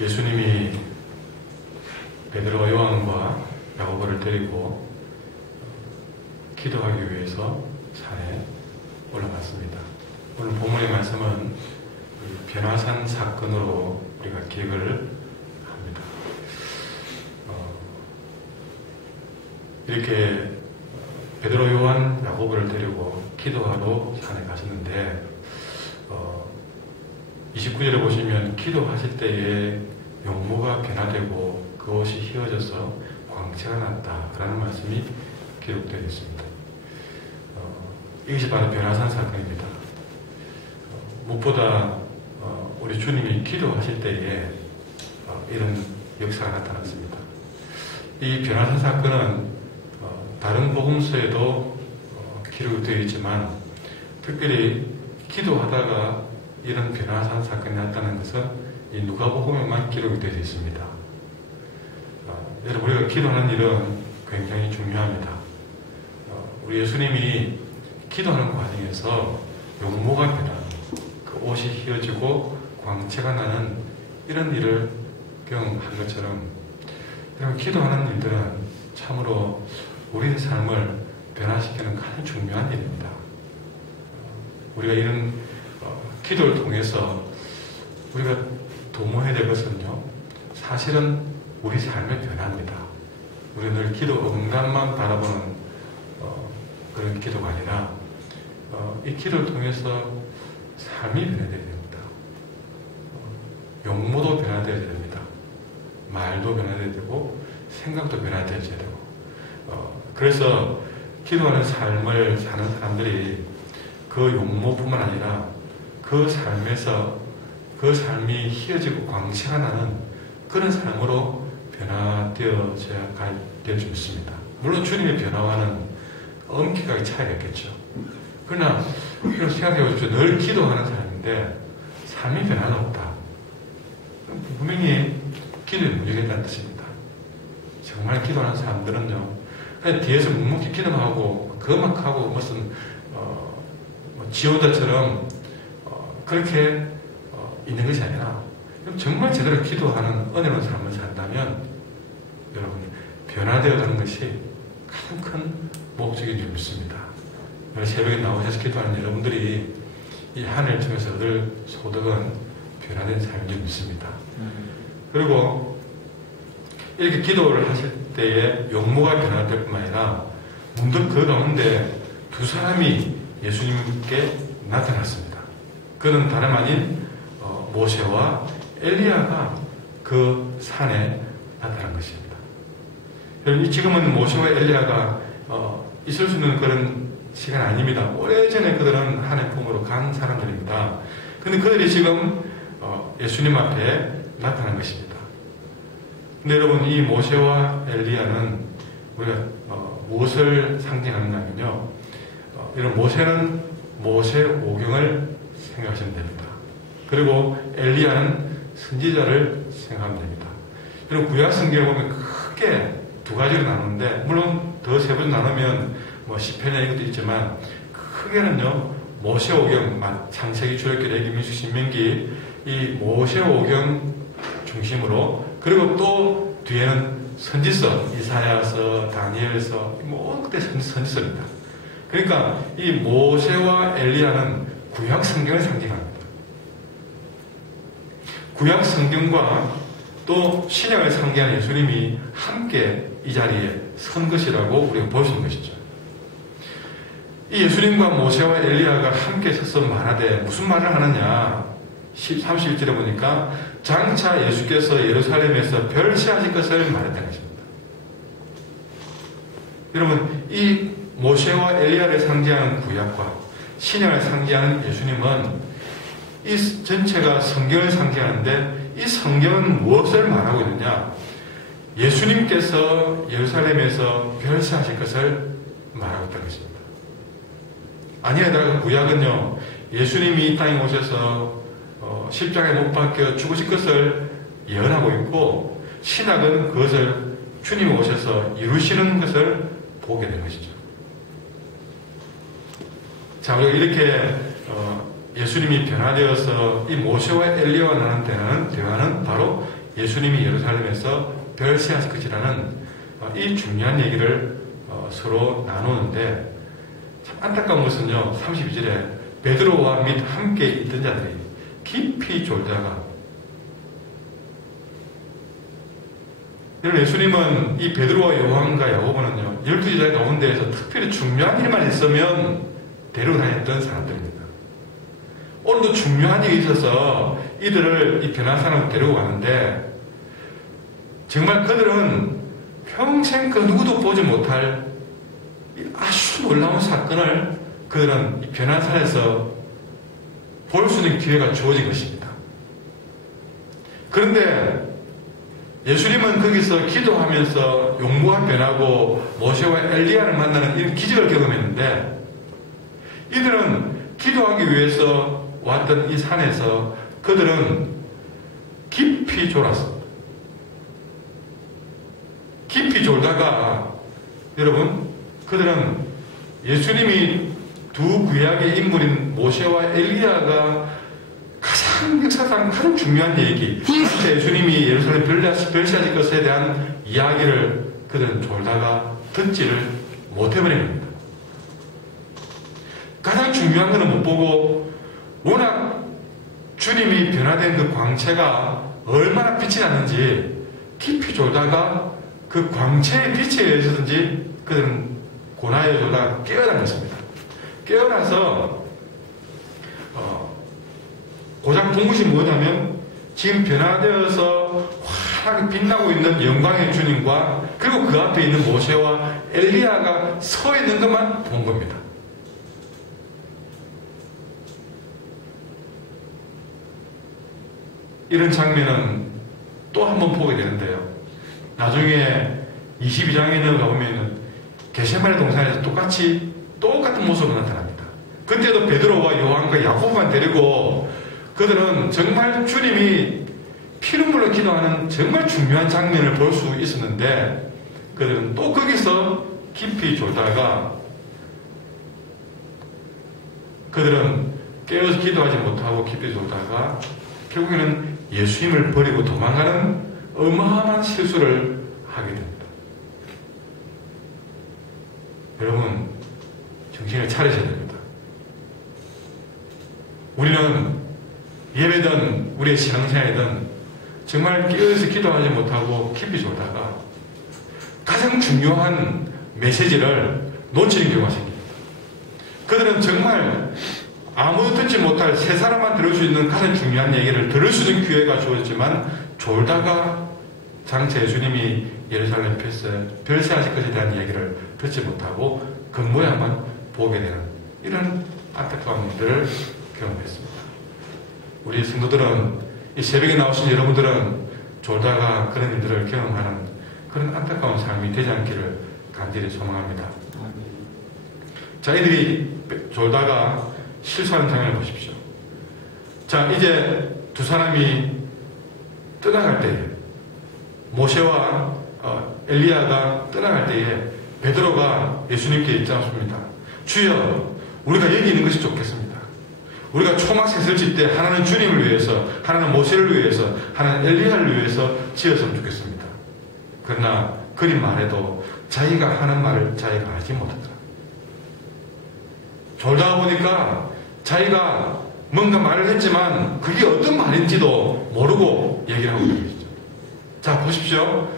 예수님이 베드로와 요한과 야고보를 데리고 기도하기 위해서 산에 올라갔습니다. 오늘 본문의 말씀은 변화산 사건으로 우리가 기억을 합니다. 이렇게 베드로, 요한, 야고보를 데리고 기도하러 산에 가셨는데 29절에 보시면 기도하실 때에 용모가 변화되고 그 옷이 휘어져서 광채가 났다 라는 말씀이 기록되어 있습니다. 이것이 바로 변화산 사건입니다. 무엇보다 우리 주님이 기도하실 때에 이런 역사가 나타났습니다. 이 변화산 사건은 다른 복음서에도 기록이 되어 있지만 특별히 기도하다가 이런 변화산 사건이 나타난 것은 이 누가복음에만 기록이 되어 있습니다. 여러분, 우리가 기도하는 일은 굉장히 중요합니다. 우리 예수님이 기도하는 과정에서 용모가 변하는, 그 옷이 휘어지고 광채가 나는 이런 일을 경험한 것처럼 여러분, 기도하는 일들은 참으로 우리의 삶을 변화시키는 가장 중요한 일입니다. 우리가 이런 기도를 통해서 우리가 도모해야 될 것은요, 사실은 우리 삶의 변화입니다. 우리는 늘 기도 응답만 바라보는 그런 기도가 아니라 이 기도를 통해서 삶이 변화되어야 됩니다. 용모도 변화되어야 됩니다. 말도 변화되어야 되고 생각도 변화되어야 되고 그래서 기도하는 삶을 사는 사람들이 그 용모뿐만 아니라 그 삶에서 그 삶이 휘어지고 광채가 나는 그런 삶으로 변화되어져야 될 수 있습니다. 물론 주님의 변화와는 엄격하게 차이가 있겠죠. 그러나 이런 생각해 보십시오. 늘 기도하는 사람인데 삶이 변화가 없다. 분명히 기도에 문제가 있다는 뜻입니다. 정말 기도하는 사람들은요, 그냥 뒤에서 묵묵히 기도만 하고 그것만 하고 무슨 지원자처럼 그렇게 있는 것이 아니라 정말 제대로 기도하는 은혜로운 삶을 산다면 여러분 변화되어 가는 것이 가장 큰 목적인 줄 믿습니다. 오늘 새벽에 나오셔서 기도하는 여러분들이 이 한 해를 통해서 얻을 소득은 변화된 삶인 줄 믿습니다. 그리고 이렇게 기도를 하실 때에 용모가 변화될 뿐만 아니라 문득 그 가운데 두 사람이 예수님께 나타났습니다. 그는 다름 아닌 모세와 엘리야가 그 산에 나타난 것입니다. 여러분, 지금은 모세와 엘리야가 있을 수 있는 그런 시간 아닙니다. 오래전에 그들은 하나님 품으로 간 사람들입니다. 그런데 그들이 지금 예수님 앞에 나타난 것입니다. 근데 여러분, 이 모세와 엘리야는 우리가 무엇을 상징하느냐면요, 이런 모세는 모세오경을 생각하시면 됩니다. 그리고 엘리야는 선지자를 생각하면 됩니다. 여러분, 구약 성경을 보면 크게 두 가지로 나누는데, 물론 더 세부적으로 나누면 시편이나 이것도 있지만 크게는요, 모세오경, 창세기, 출애굽기, 레위기, 민수기, 신명기, 이 모세오경 중심으로, 그리고 또 뒤에는 선지서, 이사야서, 다니엘서, 그때 선지서입니다. 그러니까 이 모세와 엘리야는 구약 성경을 상징합니다. 구약 성경과 또 신약을 상징하는 예수님이 함께 이 자리에 선 것이라고 우리가 볼 수 있는 것이죠. 이 예수님과 모세와 엘리야가 함께 서서 말하되 무슨 말을 하느냐? 31절에 보니까 장차 예수께서 예루살렘에서 별세하실 것을 말했다는 것입니다. 여러분, 이 모세와 엘리야를 상징하는 구약과 신약을 상징하는 예수님은 이 전체가 성경을 상징하는데 이 성경은 무엇을 말하고 있느냐? 예수님께서 예루살렘에서 별세하실 것을 말하고 있다는 것입니다. 아니라 구약은요, 예수님이 이 땅에 오셔서 십자가에 못 박혀 죽으실 것을 예언하고 있고, 신약은 그것을 주님이 오셔서 이루시는 것을 보게 된 것이죠. 자, 우리가 이렇게 예수님이 변화되어서 이 모세와 엘리야와 나눈 대화는 바로 예수님이 예루살렘에서 별세하실 것이라는 이 중요한 얘기를 서로 나누는데, 참 안타까운 것은요, 32절에 베드로와 및 함께 있던 자들이 깊이 졸다가, 예수님은 이 베드로와 요한과 야고보는요, 12제자 가운데에서 특별히 중요한 일만 있으면 데리고 다녔던 사람들입니다. 오늘도 중요한 일이 있어서 이들을 이 변화산으로 데리고 가는데, 정말 그들은 평생 그 누구도 보지 못할 아주 놀라운 사건을 그들은 이 변화산에서 볼 수 있는 기회가 주어진 것입니다. 그런데 예수님은 거기서 기도하면서 용모가 변하고 모세와 엘리야를 만나는 이런 기적을 경험했는데, 이들은 기도하기 위해서 왔던 이 산에서 그들은 깊이 졸았습니다. 깊이 졸다가, 여러분, 그들은 예수님이 두 구약의 인물인 모세와 엘리야가 가장 역사상 가장 중요한 얘기, 예수님이 예루살렘 별세하실 것에 대한 이야기를 그들은 졸다가 듣지를 못해버린 겁니다. 가장 중요한 것은 못 보고, 워낙 주님이 변화된 그 광채가 얼마나 빛이 나는지 깊이 졸다가 그 광채의 빛에 의해서든지 그들은 고나에 졸다가 깨어났습니다. 깨어나서 고작 본 것이 뭐냐면, 지금 변화되어서 환하게 빛나고 있는 영광의 주님과 그리고 그 앞에 있는 모세와 엘리야가 서 있는 것만 본 겁니다. 이런 장면은 또 한 번 보게 되는데요. 나중에 22장에 가보면 게세마네 동산에서 똑같은 모습으로 나타납니다. 그때도 베드로와 요한과 야고보만 데리고 그들은 정말 주님이 피눈물로 기도하는 정말 중요한 장면을 볼 수 있었는데, 그들은 또 거기서 깊이 졸다가 그들은 깨어서 기도하지 못하고 깊이 졸다가 결국에는 예수님을 버리고 도망가는 어마어마한 실수를 하게 됩니다. 여러분, 정신을 차리셔야 됩니다. 우리는 예배든 우리의 신앙생활이든 정말 깨어서 기도하지 못하고 깊이 졸다가 가장 중요한 메시지를 놓치는 경우가 생깁니다. 그들은 정말 아무도 듣지 못할 세 사람만 들을 수 있는 가장 중요한 얘기를 들을 수 있는 기회가 주어졌지만, 졸다가 장차 예수님이 예루살렘 별세하실 것에 대한 얘기를 듣지 못하고 겉모양만 보게 되는 이런 안타까운 일들을 경험했습니다. 우리 성도들은, 이 새벽에 나오신 여러분들은 졸다가 그런 일들을 경험하는 그런 안타까운 삶이 되지 않기를 간절히 소망합니다. 자, 이들이 졸다가 실수하는 장면을 보십시오. 자, 이제 두 사람이 떠나갈 때에, 모세와 엘리야가 떠나갈 때에 베드로가 예수님께 입장합니다. 주여, 우리가 여기 있는 것이 좋겠습니다. 우리가 초막새 설칠 때 하나는 주님을 위해서, 하나는 모세를 위해서, 하나는 엘리야를 위해서 지었으면 좋겠습니다. 그러나 그리 말해도 자기가 하는 말을 자기가 하지 못하더라. 졸다가 보니까 자기가 뭔가 말을 했지만 그게 어떤 말인지도 모르고 얘기를 하고 있는 것이죠. 자, 보십시오.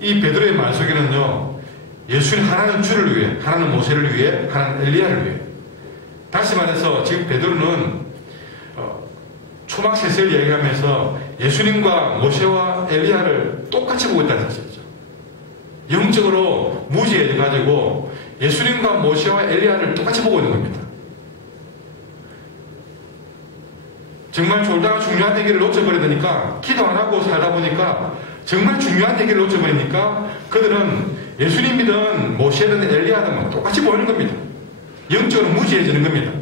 이 베드로의 말 속에는요, 예수님 하나는 주를 위해, 하나는 모세를 위해, 하나는 엘리야를 위해. 다시 말해서 지금 베드로는 초막셋을 얘기하면서 예수님과 모세와 엘리야를 똑같이 보고 있다는 사실이죠. 영적으로 무지해져가지고 예수님과 모세와 엘리야를 똑같이 보고 있는 겁니다. 정말 졸다가 중요한 얘기를 놓쳐버리니까, 기도 안 하고 살다 보니까 정말 중요한 얘기를 놓쳐버리니까 그들은 예수님이든 모세든 엘리야든 똑같이 보이는 겁니다. 영적으로 무지해지는 겁니다.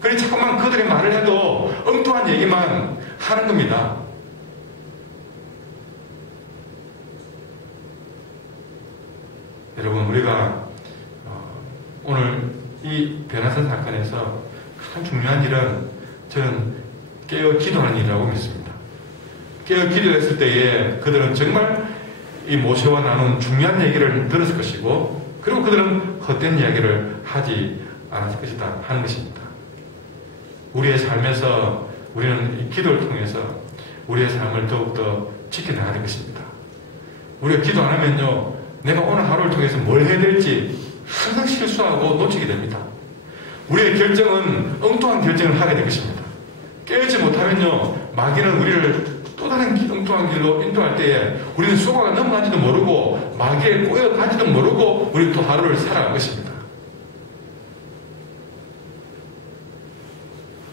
그러니 자꾸만 그들의 말을 해도 엉뚱한 얘기만 하는 겁니다. 여러분, 우리가 오늘 이 변화산 사건에서 가장 중요한 일은 저는 깨어 기도하는 일이라고 믿습니다. 깨어 기도했을 때에 그들은 정말 이 모세와 나눈 중요한 얘기를 들었을 것이고, 그리고 그들은 헛된 이야기를 하지 않았을 것이다 하는 것입니다. 우리의 삶에서 우리는 이 기도를 통해서 우리의 삶을 더욱더 지켜나가야 될 것입니다. 우리가 기도 안 하면요, 내가 오늘 하루를 통해서 뭘 해야 될지 항상 실수하고 놓치게 됩니다. 우리의 결정은 엉뚱한 결정을 하게 될 것입니다. 깨어지 못하면요, 마귀는 우리를 또 다른 엉뚱한 길로 인도할 때에 우리는 속아가 넘어간지도 모르고 마귀에 꼬여가지도 모르고 우리는 또 하루를 살아갈 것입니다.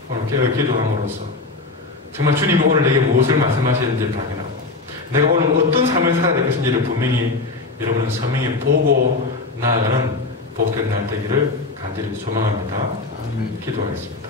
오늘 깨어 기도함으로써 정말 주님이 오늘 내게 무엇을 말씀하시는지 발견하고 내가 오늘 어떤 삶을 살아야 될 것인지를 분명히 여러분은 선명히 보고 나아가는 복된 날 되기를 간절히 소망합니다. 기도하겠습니다.